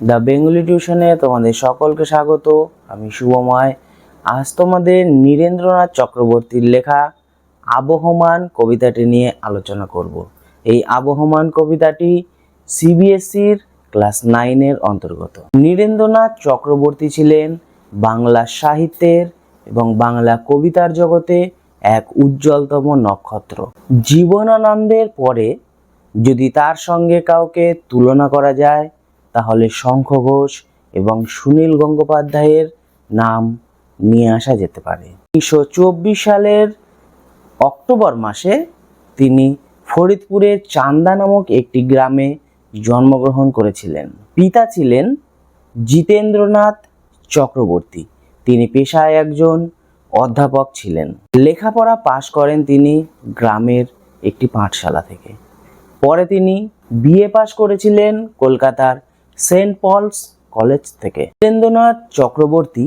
The Bengali টিউশনে তোমাদের সকলকে স্বাগত। আমি শুভময়। আজ তোমাদের নীরেন্দ্রনাথ চক্রবর্তীর লেখা আবহমান কবিতাটি নিয়ে আলোচনা করব। এই আবহমান কবিতাটি সিবিএসইর ক্লাস 9-এর অন্তর্গত। নীরেন্দ্রনাথ চক্রবর্তী ছিলেন বাংলা সাহিত্যের এবং বাংলা কবিতার জগতে এক উজ্জ্বলতম নক্ষত্র। জীবনানন্দের পরে যদি তার সঙ্গে কাউকে তুলনা করা যায় তাহলে শঙ্খ ঘোষ এবং সুনীল গঙ্গোপাধ্যায়ের নাম নিয়ে আসা যেতে পারে। 1924 সালের অক্টোবর মাসে তিনি ফরিদপুরের চান্দা নামক একটি গ্রামে জন্মগ্রহণ করেছিলেন। পিতা ছিলেন জিতেন্দ্রনাথ চক্রবর্তী। তিনি পেশায় একজন অধ্যাপক ছিলেন। লেখাপড়া পাশ করেন তিনি গ্রামের একটি পাঠশালা থেকে। পরে তিনি বিএ পাশ করেছিলেন কলকাতার সেন্ট পলস কলেজ থেকে। নীরেন্দ্রনাথ চক্রবর্তী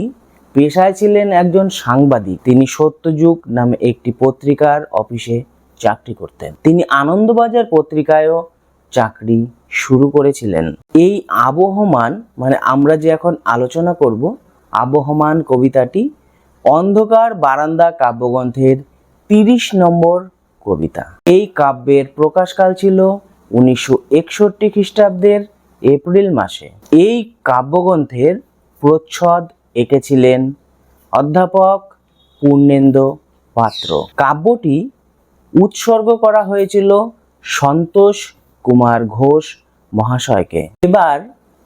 পেশায় ছিলেন একজন সাংবাদিক। তিনি সত্যযুগ নামে একটি পত্রিকার অফিসে চাকরি করতেন। তিনি আনন্দবাজার পত্রিকায়ও চাকরি শুরু করেছিলেন। এই আবহমান আমরা যে এখন আলোচনা করব আবহমান কবিতাটি অন্ধকার বারান্দা কাব্যগ্রন্থের 30 নম্বর কবিতা। এই কাব্যের প্রকাশকাল ছিল 1961 খ্রিস্টাব্দের এপ্রিল মাসে। এই কাব্যগ্রন্থের প্রচ্ছদ এঁকেছিলেন অধ্যাপক পূর্ণেন্দু পাত্র। কাব্যটি উৎসর্গ করা হয়েছিল সন্তোষ কুমার ঘোষ মহাশয়কে। এবার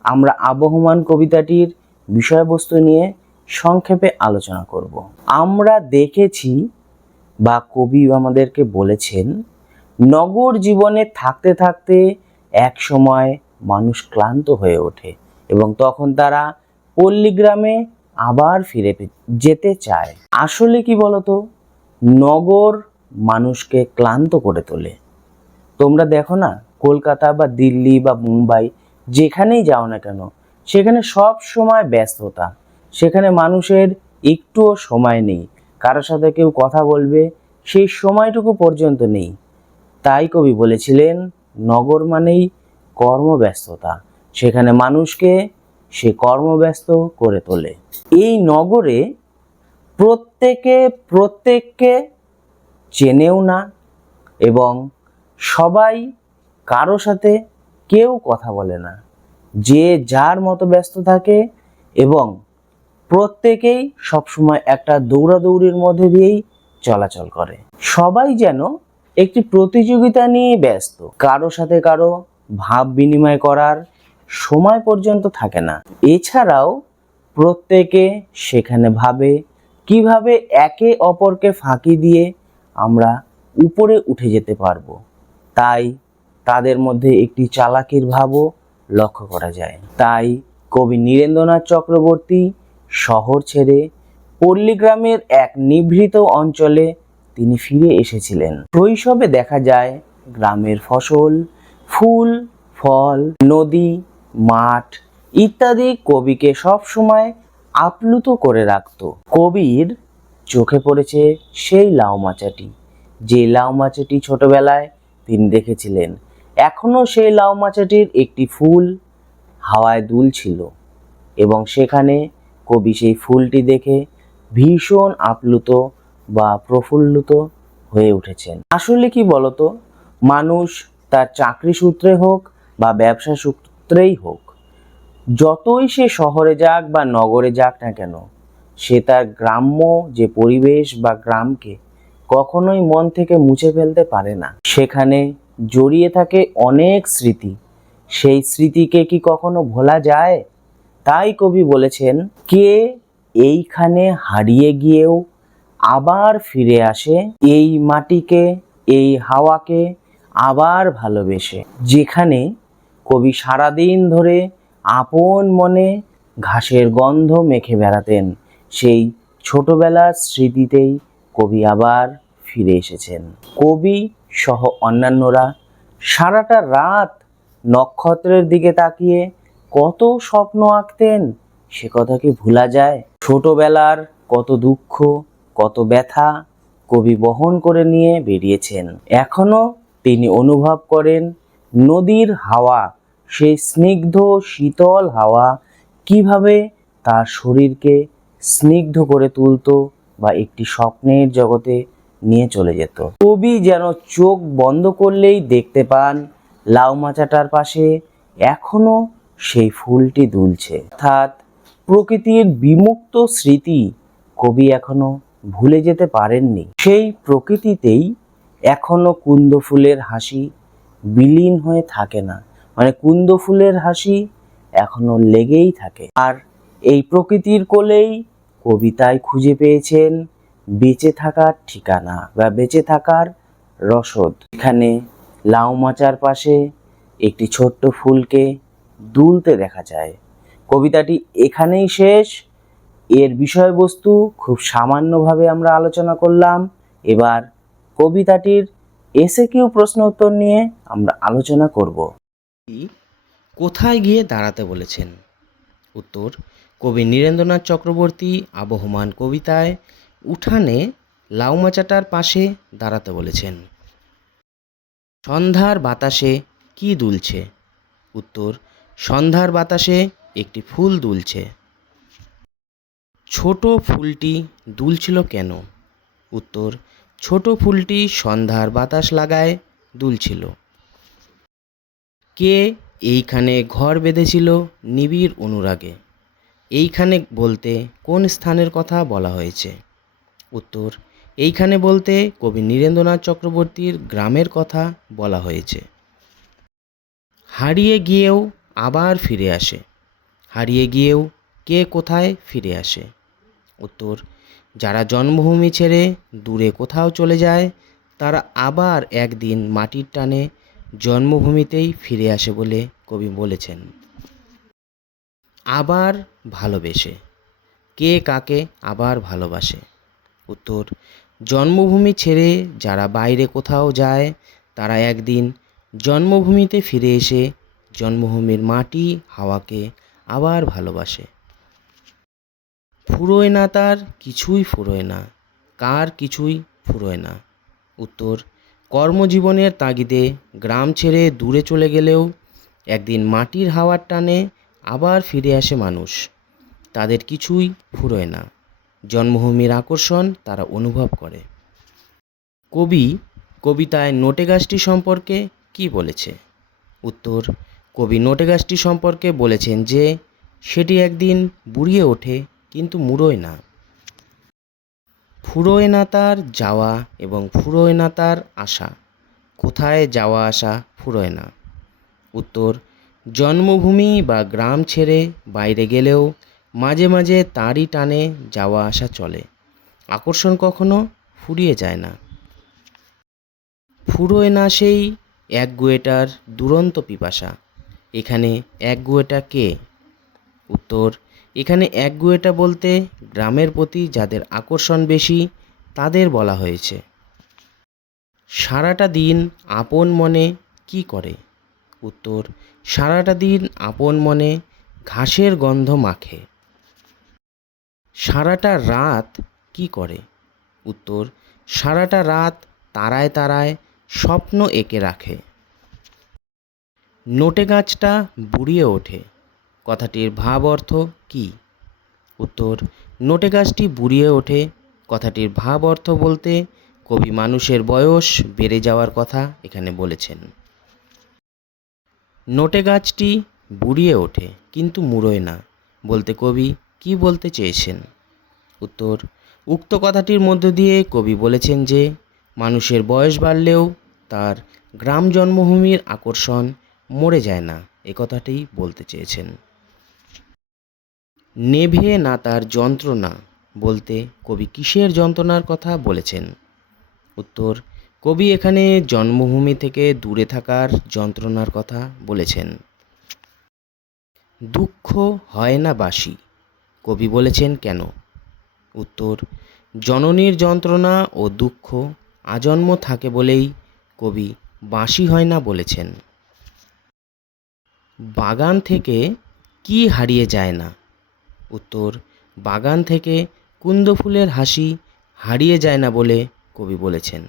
আমরা আবহমান কবিতাটির বিষয়বস্তু নিয়ে সংক্ষেপে আলোচনা করব। আমরা দেখেছি বা কবি আমাদেরকে বলেছেন, নগর জীবনে থাকতে থাকতে এক সময় মানুষ ক্লান্ত হয়ে ওঠে এবং তখন তারা পল্লীগ্রামে আবার ফিরে যেতে চায়। আসলে কি বলতো, নগর মানুষকে ক্লান্ত করে তোলে। তোমরা দেখো না, কলকাতা বা দিল্লি বা মুম্বাই যেখানেই যাও না কেন, সেখানে সব সময় ব্যস্ততা। সেখানে মানুষের একটুও সময় নেই, কারোর সাথে কেউ কথা বলবে সেই সময়টুকু পর্যন্ত নেই। তাই কবি বলেছিলেন, নগর মানেই কর্মব্যস্ততা। সেখানে মানুষকে সে কর্মব্যস্ত করে তোলে। এই নগরে প্রত্যেককে চেনেও না এবং সবাই কারো সাথে কেউ কথা বলে না। যে যার মতো ব্যস্ত থাকে এবং প্রত্যেকেই সবসময় একটা দৌড়াদৌড়ির মধ্যে দিয়েই চলাচল করে। সবাই যেন একটি প্রতিযোগিতা নিয়ে ব্যস্ত। কারো সাথে কারো ভাব বিনিময় করার সময় পর্যন্ত থাকে না। এছাড়াও প্রত্যেকে সেখানে ভাবে কিভাবে একে অপরকে ফাঁকি দিয়ে আমরা উপরে উঠে যেতে পারবো। তাই তাদের মধ্যে একটি চালাকির ভাবও লক্ষ্য করা যায়। তাই কবি নীরেন্দ্রনাথ চক্রবর্তী শহর ছেড়ে পল্লীগ্রামের এক নিভৃত অঞ্চলে তিনি ফিরে এসেছিলেন। শৈশবে দেখা যায় গ্রামের ফসল, ফুল, ফল, নদী, মাঠ ইত্যাদি কবিকে সবসময় আপ্লুত করে রাখত। কবির চোখে পড়েছে সেই লাউ মাচাটি, যে লাউ মাচাটি ছোটবেলায় তিনি দেখেছিলেন। এখনো সেই লাউ মাচাটির একটি ফুল হাওয়ায় দুলছিল এবং সেখানে কবি সেই ফুলটি দেখে ভীষণ আপ্লুত বা প্রফুল্লিত হয়ে উঠেছেন। আসলে কি বলতো, মানুষ তার চাকরি সূত্রে হোক বা ব্যবসা সূত্রেই হোক, যতই সে শহরে যাক বা নগরে যাক না কেন, সে তার গ্রাম্য যে পরিবেশ বা গ্রামকে কখনোই মন থেকে মুছে ফেলতে পারে না। সেখানে জড়িয়ে থাকে অনেক স্মৃতি। সেই স্মৃতিকে কি কখনো ভোলা যায়? তাই কবি বলেছেন, কে এইখানে হারিয়ে গিয়েও আবার ফিরে আসে এই মাটিকে, এই হাওয়াকে আবার ভালোবেসে। যেখানে কবি সারাদিন ধরে আপন মনে ঘাসের গন্ধ মেখে বেড়াতেন, সেই ছোটবেলার স্মৃতিতেই কবি আবার ফিরে এসেছেন। কবি সহ অন্যান্যরা সারাটা রাত নক্ষত্রের দিকে তাকিয়ে কত স্বপ্ন আঁকতেন, সে কথা কি ভোলা যায়? ছোটবেলার কত দুঃখ, কত ব্যথা কবি বহন করে নিয়ে বেরিয়েছেন। এখনো তিনি অনুভব করেন নদীর হাওয়া সেই স্নিগ্ধ শীতল হাওয়া কিভাবে তার শরীরকে স্নিগ্ধ করে তুলতো বা একটি স্বপ্নের জগতে নিয়ে চলে যেত। কবি যেন চোখ বন্ধ করলেই দেখতে পান লাউ মাচাটার পাশে এখনো সেই ফুলটি দুলছে, অর্থাৎ প্রকৃতির বিমুক্ত স্মৃতি কবি এখনো ভুলে যেতে পারেননি। সেই প্রকৃতিতেই এখনো কুন্দ ফুলের হাসি বিলীন হয়ে থাকে না, মানে কুন্দ ফুলের হাসি এখনো লেগেই থাকে। আর এই প্রকৃতির কোলেই কবিতায় খুঁজে পেয়েছেন বেঁচে থাকার ঠিকানা বা বেঁচে থাকার রসদ। এখানে লাউ মাচার পাশে একটি ছোট্ট ফুলকে দুলতে দেখা যায়। কবিতাটি এখানেই শেষ। এর বিষয়বস্তু খুব সামান্যভাবে আমরা আলোচনা করলাম। এবার কবিতাটির এসএকিউ প্রশ্ন উত্তর নিয়ে আমরা আলোচনা করব। কোথায় গিয়ে দাঁড়াতে বলেছেন? উত্তর, কবি নীরেন্দ্রনাথ চক্রবর্তী আবহমান কবিতায় উঠানে লাউ মাচাটার পাশে দাঁড়াতে বলেছেন। সন্ধ্যার বাতাসে কি দুলছে? উত্তর, সন্ধ্যার বাতাসে একটি ফুল দুলছে। ছোট ফুলটি দুলছিল কেন? উত্তর, ছোট ফুলটি সন্ধ্যার বাতাস লাগায় দুলছিল। কে এইখানে ঘর বেঁধেছিল নিবিড় অনুরাগে? এইখানে বলতে কোন স্থানের কথা বলা হয়েছে? উত্তর, এইখানে বলতে কবি নীরেন্দ্রনাথ চক্রবর্তীর গ্রামের কথা বলা হয়েছে। হারিয়ে গিয়েও আবার ফিরে আসে। হারিয়ে গিয়েও কে কোথায় ফিরে আসে? উত্তর, যারা জন্মভূমি ছেড়ে দূরে কোথাও চলে যায় তারা আবার একদিন মাটির টানে জন্মভূমিতেই ফিরে আসে বলে কবি বলেছেন। আবার ভালোবেসে কে কাকে আবার ভালোবাসে? উত্তর, জন্মভূমি ছেড়ে যারা বাইরে কোথাও যায় তারা একদিন জন্মভূমিতে ফিরে এসে জন্মভূমির মাটি হাওয়াকে আবার ভালোবাসে। ফুরোয় না তার কিছুই ফুরোয় না, কার কিছুই ফুরোয় না? উত্তর, কর্মজীবনের তাগিদে গ্রাম ছেড়ে দূরে চলে গেলেও একদিন মাটির হাওয়ার টানে আবার ফিরে আসে মানুষ, তাদের কিছুই ফুরোয় না। জন্মভূমির আকর্ষণ তারা অনুভব করে। কবি কবিতায় নোটে গাছটি সম্পর্কে কি বলেছে? উত্তর, কবি নোটে গাছটি সম্পর্কে বলেছেন যে সেটি একদিন বুড়িয়ে ওঠে কিন্তু মুড়োয় না। ফুরোয় না তার যাওয়া এবং ফুরোয় না তার আসা। কোথায় যাওয়া আসা ফুরোয় না? উত্তর, জন্মভূমি বা গ্রাম ছেড়ে বাইরে গেলেও মাঝে মাঝে তারই টানে যাওয়া আসা চলে। আকর্ষণ কখনো ফুরিয়ে যায় না। ফুরোয় না সেই একগুঁয়েটার দুরন্ত পিপাসা। এখানে একগুঁয়েটা কে? উত্তর, এখানে একগুঁয়েটা বলতে গ্রামের প্রতি যাদের আকর্ষণ বেশি তাদের বলা হয়েছে। সারাটা দিন আপন মনে কি করে? উত্তর, সারাটা দিন আপন মনে ঘাসের গন্ধ মাখে। সারাটা রাত কি করে? উত্তর, সারাটা রাত তারায় তারায় স্বপ্ন এঁকে রাখে। নোটে গাছটা বুড়িয়ে ওঠে কথাটির ভাব অর্থ কী? উত্তর, নোটে গাছটি বুড়িয়ে ওঠে কথাটির ভাব অর্থ বলতে কবি মানুষের বয়স বেড়ে যাওয়ার কথা এখানে বলেছেন। নোটে গাছটি বুড়িয়ে ওঠে কিন্তু মুড়োয় না বলতে কবি কি বলতে চেয়েছেন? উত্তর, উক্ত কথাটির মধ্য দিয়ে কবি বলেছেন যে মানুষের বয়স বাড়লেও তার গ্রাম জন্মভূমির আকর্ষণ মরে যায় না, এ কথাটি বলতে চেয়েছেন। নেভে না তার যন্ত্রণা বলতে কবি কিসের যন্ত্রণার কথা বলেছেন? উত্তর, কবি এখানে জন্মভূমি থেকে দূরে থাকার যন্ত্রণার কথা বলেছেন। দুঃখ হয় না বাসি কবি বলেছেন কেন? উত্তর, জননীর যন্ত্রণা ও দুঃখ আজন্ম থাকে বলেই কবি বাসি হয় না বলেছেন। বাগান থেকে কি হারিয়ে যায় না? উত্তর, বাগান থেকে কুন্দ ফুলের হাসি হারিয়ে যায় না বলে কবি বলেছেন।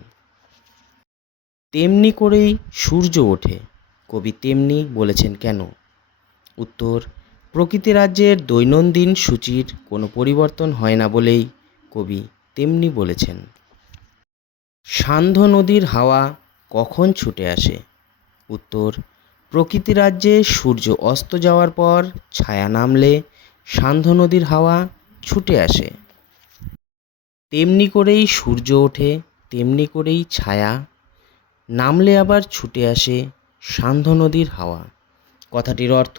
তেমনি করেই সূর্য ওঠে কবি তেমনি বলেছেন কেন? উত্তর, প্রকৃতি রাজ্যের দৈনন্দিন সূচির কোনো পরিবর্তন হয় না বলেই কবি তেমনি বলেছেন। সান্ধ্য নদীর হাওয়া কখন ছুটে আসে? উত্তর, প্রকৃতি রাজ্যে সূর্য অস্ত যাওয়ার পর ছায়া নামলে সান্ধ্য নদীর হাওয়া ছুটে আসে। তেমনি করেই সূর্য ওঠে, তেমনি করেই ছায়া নামলে আবার ছুটে আসে সান্ধ্য নদীর হাওয়া। কথাটির অর্থ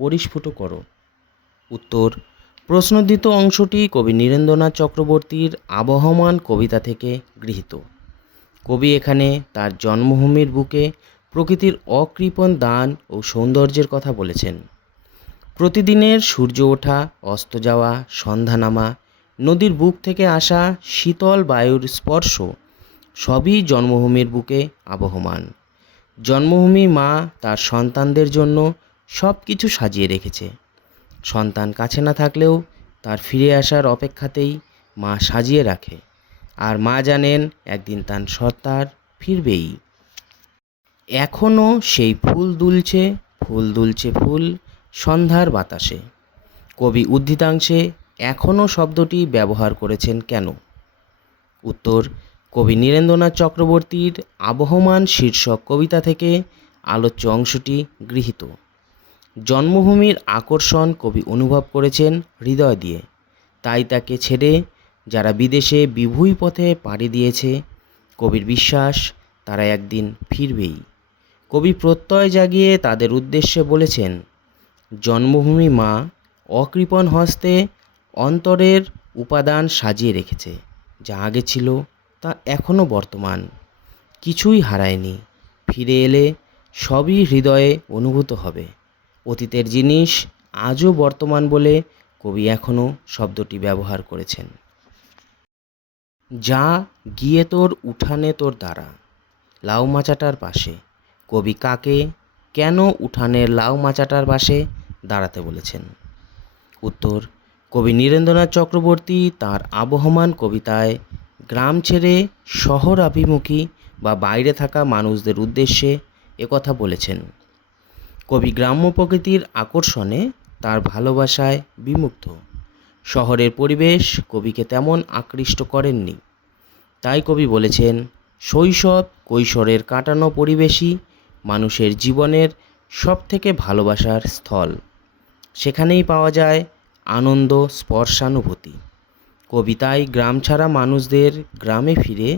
পরিস্ফুট করো। উত্তর, প্রশ্নোদ্ধৃত অংশটি কবি নীরেন্দ্রনাথ চক্রবর্তীর আবহমান কবিতা থেকে গৃহীত। কবি এখানে তার জন্মভূমির বুকে প্রকৃতির অকৃপণ দান ও সৌন্দর্যের কথা বলেছেন। প্রতিদিনের সূর্য ওঠা, অস্ত যাওয়া, সন্ধ্যা নামা, নদীর বুক থেকে আসা শীতল বায়ুর স্পর্শ সবই জন্মভূমির বুকে আবহমান। জন্মভূমি মা তার সন্তানদের জন্য সব কিছু সাজিয়ে রেখেছে। সন্তান কাছে না থাকলেও তার ফিরে আসার অপেক্ষাতেই মা সাজিয়ে রাখে, আর মা জানেন একদিন তার সন্তান ফিরবেই। এখনও সেই ফুল দুলছে, ফুল দুলছে ফুল সন্ধ্যার বাতাসে। কবি উদ্ধৃতাংশে এখনও শব্দটি ব্যবহার করেছেন কেন? উত্তর, কবি নীরেন্দ্রনাথ চক্রবর্তীর আবহমান শীর্ষক কবিতা থেকে আলোচ্য অংশটি গৃহীত। জন্মভূমির আকর্ষণ কবি অনুভব করেছেন হৃদয় দিয়ে, তাই তাকে ছেড়ে যারা বিদেশে বিভুই পথে পাড়ি দিয়েছে, কবির বিশ্বাস তারা একদিন ফিরবেই। কবি প্রত্যয় জাগিয়ে তাদের উদ্দেশ্যে বলেছেন, জন্মভূমি মা অকৃপণ হস্তে অন্তরের উপাদান সাজিয়ে রেখেছে। যা আগে ছিল তা এখনও বর্তমান, কিছুই হারায়নি। ফিরে এলে সবই হৃদয়ে অনুভূত হবে। অতীতের জিনিস আজও বর্তমান বলে কবি এখনও শব্দটি ব্যবহার করেছেন। যা গিয়ে তোর উঠানে তোর দ্বারা, লাউ মাচাটার পাশে। কবি কাকে কেন উঠানের লাউ মাচাটার পাশে দাঁড়াতে বলেছেন? উত্তর, কবি নীরেন্দ্রনাথ চক্রবর্তী তাঁর আবহমান কবিতায় গ্রাম ছেড়ে শহর অভিমুখী বা বাইরে থাকা মানুষদের উদ্দেশ্যে একথা বলেছেন। কবি গ্রাম্য প্রকৃতির আকর্ষণে তার ভালোবাসায় বিমুগ্ধ। শহরের পরিবেশ কবিকে তেমন আকৃষ্ট করেননি। তাই কবি বলেছেন, শৈশব কৈশোরের কাটানো পরিবেশই মানুষের জীবনের সবথেকে ভালোবাসার স্থল। সেখানেই পাওয়া যায় আনন্দ, স্পর্শানুভূতি। কবিতায় গ্রাম ছাড়া মানুষদের গ্রামে ফিরে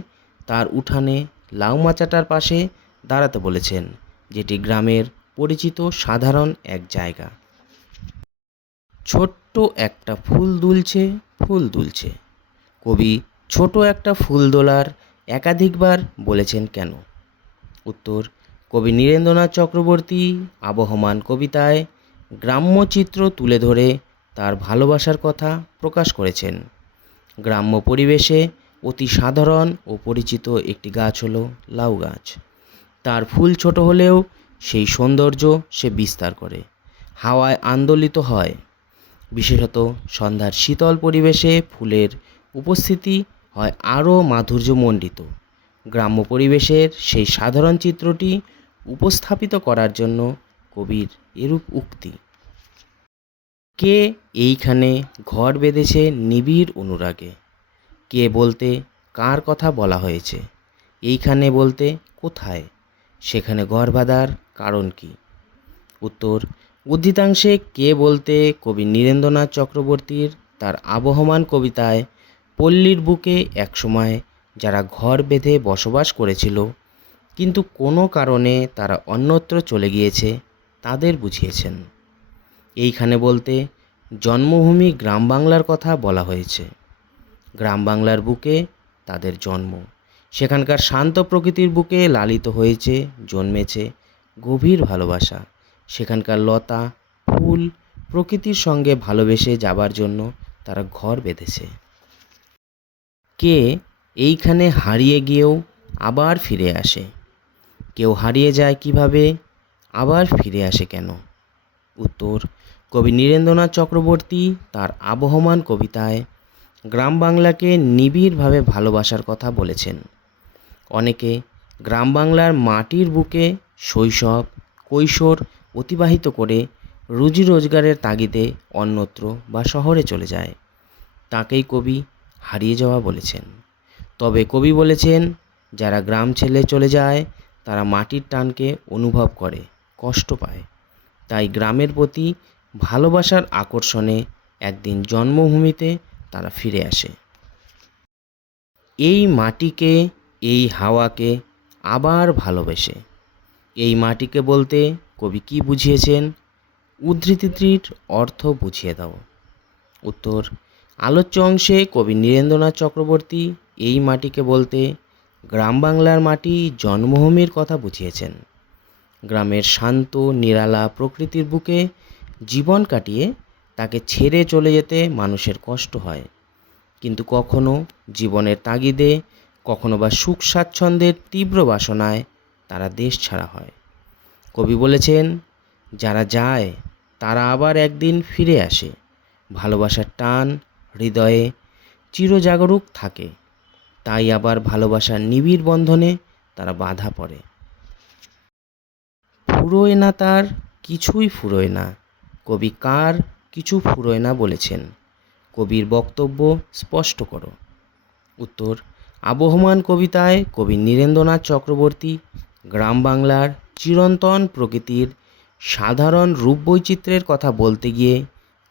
তার উঠানে লাউ মাচাটার পাশে দাঁড়াতে বলেছেন, যেটি গ্রামের পরিচিত সাধারণ এক জায়গা। ছোট্ট একটা ফুল দুলছে, ফুল দুলছে। কবি ছোট একটা ফুল দোলার একাধিকবার বলেছেন কেন? উত্তর, কবি নীরেন্দ্রনাথ চক্রবর্তী আবহমান কবিতায় গ্রাম্য চিত্র তুলে ধরে তার ভালোবাসার কথা প্রকাশ করেছেন। গ্রাম্য পরিবেশে অতি সাধারণ ও পরিচিত একটি গাছ হলো লাউ গাছ। তার ফুল ছোট হলেও সেই সৌন্দর্য সে বিস্তার করে, হাওয়ায় আন্দোলিত হয়। বিশেষত সন্ধ্যার শীতল পরিবেশে ফুলের উপস্থিতি হয় আরও মাধুর্যমণ্ডিত। গ্রাম্য পরিবেশের সেই সাধারণ চিত্রটি উপস্থাপিত করার জন্য কবির এরূপ উক্তি। কে এইখানে ঘর বেঁধেছে নিবিড় অনুরাগে? কে বলতে কার কথা বলা হয়েছে? এইখানে বলতে কোথায়? সেখানে ঘর বাঁধার কারণ কি? উত্তর, উদ্ধৃতাংশে কে বলতে কবি নীরেন্দ্রনাথ চক্রবর্তীর তার আবহমান কবিতায় পল্লীর বুকে একসময় যারা ঘর বেঁধে বসবাস করেছিল, কিন্তু কোনো কারণে তারা অন্যত্র চলে গিয়েছে, তাদের বুঝিয়েছেন। এইখানে বলতে জন্মভূমি গ্রাম বাংলার কথা বলা হয়েছে। গ্রাম বাংলার বুকে তাদের জন্ম, সেখানকার শান্ত প্রকৃতির বুকে লালিত হয়েছে, জন্মেছে গভীর ভালোবাসা। সেখানকার লতা ফুল প্রকৃতির সঙ্গে ভালোবেসে যাবার জন্য তারা ঘর বেঁধেছে। কে এইখানে হারিয়ে গিয়েও আবার ফিরে আসে? কেউ হারিয়ে যায় কিভাবে, আবার ফিরে আসে কেন? উত্তর, কবি নীরেন্দ্রনাথ চক্রবর্তী তার আবহমান কবিতায় গ্রাম বাংলাকে নিবিড়ভাবে ভালোবাসার কথা বলেছেন। অনেকে গ্রাম বাংলার মাটির বুকে শৈশব কৈশোর অতিবাহিত করে রুজি রোজগারের তাগিদে অন্যত্র বা শহরে চলে যায়, তাকেই কবি হারিয়ে যাওয়া বলেছেন। তবে কবি বলেছেন, যারা গ্রাম ছেড়ে চলে যায় তারা মাটির টানকে অনুভব করে, কষ্ট পায়। তাই গ্রামের প্রতি ভালোবাসার আকর্ষণে একদিন জন্মভূমিতে তারা ফিরে আসে। এই মাটিকে, এই হাওয়াকে আবার ভালোবেসে। এই মাটিকে বলতে কবি কি বুঝিয়েছেন? উদ্ধৃতিটির অর্থ বুঝিয়ে দাও। উত্তর: আলোচ্য অংশে কবি নীরেন্দ্রনাথ চক্রবর্তী এই মাটিকে বলতে গ্রাম বাংলার মাটি জন্মভূমির কথা বুঝিয়েছেন। গ্রামের শান্ত নিরালা প্রকৃতির বুকে জীবন কাটিয়ে তাকে ছেড়ে চলে যেতে মানুষের কষ্ট হয়, কিন্তু কখনো জীবনের তাগিদে, কখনো বা সুখ স্বাচ্ছন্দ্যের তীব্র বাসনায় তারা দেশ ছাড়া হয়। কবি বলেছেন, যারা যায় তারা আবার একদিন ফিরে আসে। ভালোবাসার টান হৃদয়ে চিরজাগরুক থাকে, তাই আবার ভালোবাসার নিবিড় বন্ধনে তারা বাঁধা পড়ে। ফুরোয় না তার কিছুই ফুরোয় না। কবি কার কিছু ফুরোয় না বলেছেন? কবির বক্তব্য স্পষ্ট করো। উত্তর: আবহমান কবিতায় কবি নীরেন্দ্রনাথ চক্রবর্তী গ্রাম বাংলার চিরন্তন প্রকৃতির সাধারণ রূপবৈচিত্র্যের কথা বলতে গিয়ে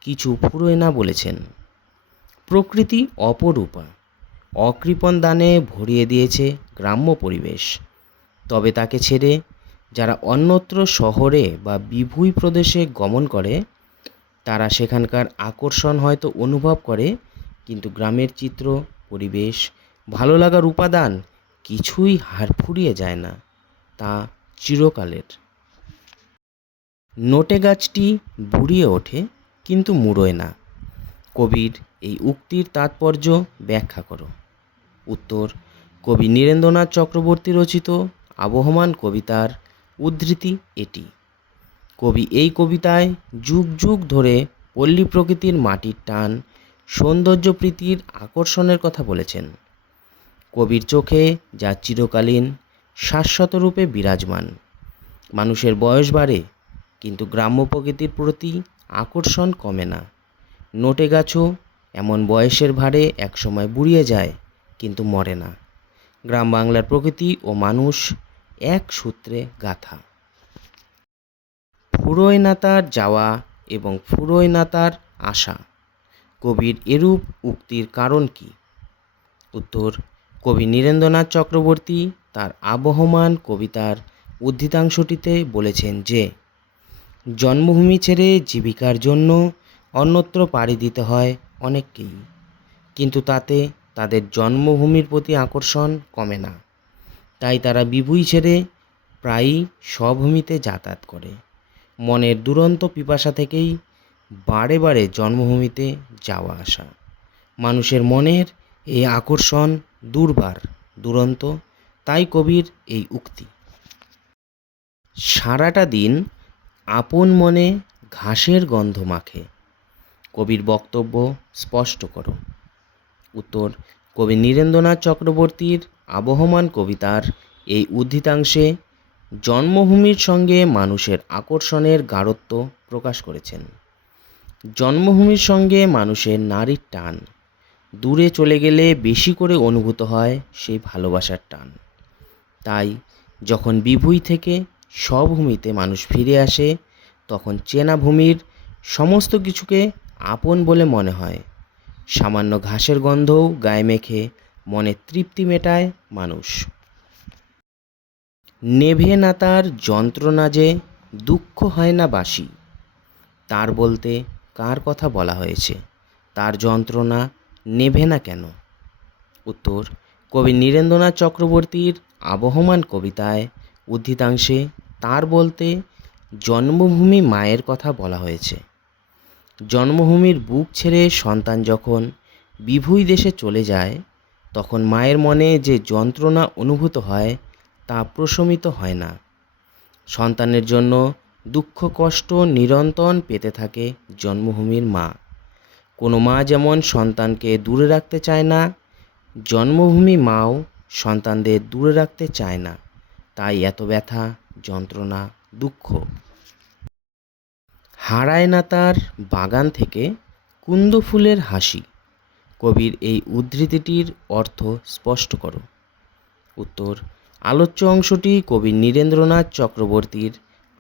কিছু ফুরোয় না বলেছেন। প্রকৃতি অপরূপা, অকৃপণ দানে ভরিয়ে দিয়েছে গ্রাম্য পরিবেশ। তবে তাকে ছেড়ে যারা অন্যত্র শহরে বা বিভূই প্রদেশে গমন করে, তারা সেখানকার আকর্ষণ হয়তো অনুভব করে, কিন্তু গ্রামের চিত্র, পরিবেশ, ভালো লাগার উপাদান কিছুই হার ফুরিয়ে যায় না, তা চিরকালের। নোটে গাছটি বুড়িয়ে ওঠে কিন্তু মুড়োয় না। কবির এই উক্তির তাৎপর্য ব্যাখ্যা করো। উত্তর: কবি নীরেন্দ্রনাথ চক্রবর্তী রচিত আবহমান কবিতার উদ্ধৃতি এটি। কবি এই কবিতায় যুগ যুগ ধরে পল্লী প্রকৃতির মাটির টান, সৌন্দর্য প্রীতির আকর্ষণের কথা বলেছেন। কবির চোখে যা চিরকালীন, শাশ্বত রূপে বিরাজমান। মানুষের বয়স বাড়ে, কিন্তু গ্রাম্য প্রকৃতির প্রতি আকর্ষণ কমে না। নোটে গাছও এমন বয়সের ভারে একসময় বুড়িয়ে যায়, কিন্তু মরে না। গ্রাম বাংলার প্রকৃতি ও মানুষ এক সূত্রে গাঁথা। ফুরোয় না তার যাওয়া এবং ফুরোয় না তার আসা। কবির এরূপ উক্তির কারণ কি? উত্তর: কবি নীরেন্দ্রনাথ চক্রবর্তী তার আবহমান কবিতার উদ্ধৃতাংশটিতে বলেছেন যে, জন্মভূমি ছেড়ে জীবিকার জন্য অন্যত্র পাড়ি দিতে হয় অনেককেই, কিন্তু তাতে তাদের জন্মভূমির প্রতি আকর্ষণ কমে না। তাই তারা বিভূই ছেড়ে প্রায়ই স্বভূমিতে যাতায়াত করে। মনের দুরন্ত পিপাসা থেকেই বারে বারে জন্মভূমিতে যাওয়া আসা। মানুষের মনের এই আকর্ষণ দুর্বার, দুরন্ত, তাই কবির এই উক্তি। সারাটা দিন আপন মনে ঘাসের গন্ধ মাখে। কবির বক্তব্য স্পষ্ট করো। উত্তর: কবি নীরেন্দ্রনাথ চক্রবর্তীর আবহমান কবিতার এই উদ্ধৃতাংশে জন্মভূমির সঙ্গে মানুষের আকর্ষণের গাঢ়ত্ব প্রকাশ করেছেন। জন্মভূমির সঙ্গে মানুষের নারীর টান, দূরে চলে গেলে বেশি করে অনুভূত হয় সেই ভালোবাসার টান। তাই যখন বিভূই থেকে স্বভূমিতে মানুষ ফিরে আসে, তখন চেনা ভূমির সমস্ত কিছুকে আপন বলে মনে হয়। সামান্য ঘাসের গন্ধও গায়ে মেখে মনে তৃপ্তি মেটায় মানুষ। নেভে না তার যন্ত্রণা যে, দুঃখ হয় না বাসি। তার বলতে কার কথা বলা হয়েছে? তার যন্ত্রণা নেভে না কেন? উত্তর: কবি নীরেন্দ্রনাথ চক্রবর্তীর আবহমান কবিতায় উদ্ধৃতাংশে তার বলতে জন্মভূমি মায়ের কথা বলা হয়েছে। জন্মভূমির বুক ছেড়ে সন্তান যখন বিভূই দেশে চলে যায়, তখন মায়ের মনে যে যন্ত্রণা অনুভূত হয় তা প্রশমিত হয় না। সন্তানের জন্য দুঃখ কষ্ট নিরন্তর পেতে থাকে জন্মভূমির মা। কোনো মা যেমন সন্তানকে দূরে রাখতে চায় না, জন্মভূমি মাও সন্তানদের দূরে রাখতে চায় না। তাই এত ব্যথা, যন্ত্রণা, দুঃখ। হারায় না তার বাগান থেকে কুন্দ ফুলের হাসি। কবির এই উদ্ধৃতিটির অর্থ স্পষ্ট করো। উত্তর, আলোচ্য অংশটি কবি নীরেন্দ্রনাথ চক্রবর্তীর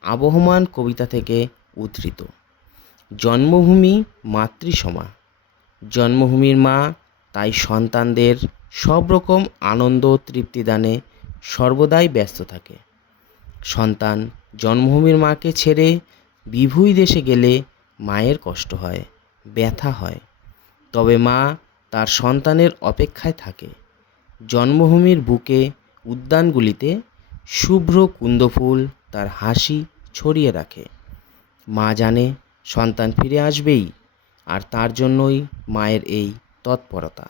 আবহমান কবিতা থেকে উদ্ধৃত। জন্মভূমি মাতৃসমা। জন্মভূমির মা তাই সন্তানদের সব রকম আনন্দ তৃপ্তিদানে সর্বদাই ব্যস্ত থাকে। সন্তান জন্মভূমির মাকে ছেড়ে বিভুঁই দেশে গেলে মায়ের কষ্ট হয়, ব্যথা হয়। তবে মা তার সন্তানের অপেক্ষায় থাকে। জন্মভূমির বুকে উদ্যানগুলিতে শুভ্র কুন্দফুল তার হাসি ছড়িয়ে রাখে। মা জানে সন্তান ফিরে আসবেই, আর তার জন্যই মায়ের এই তৎপরতা।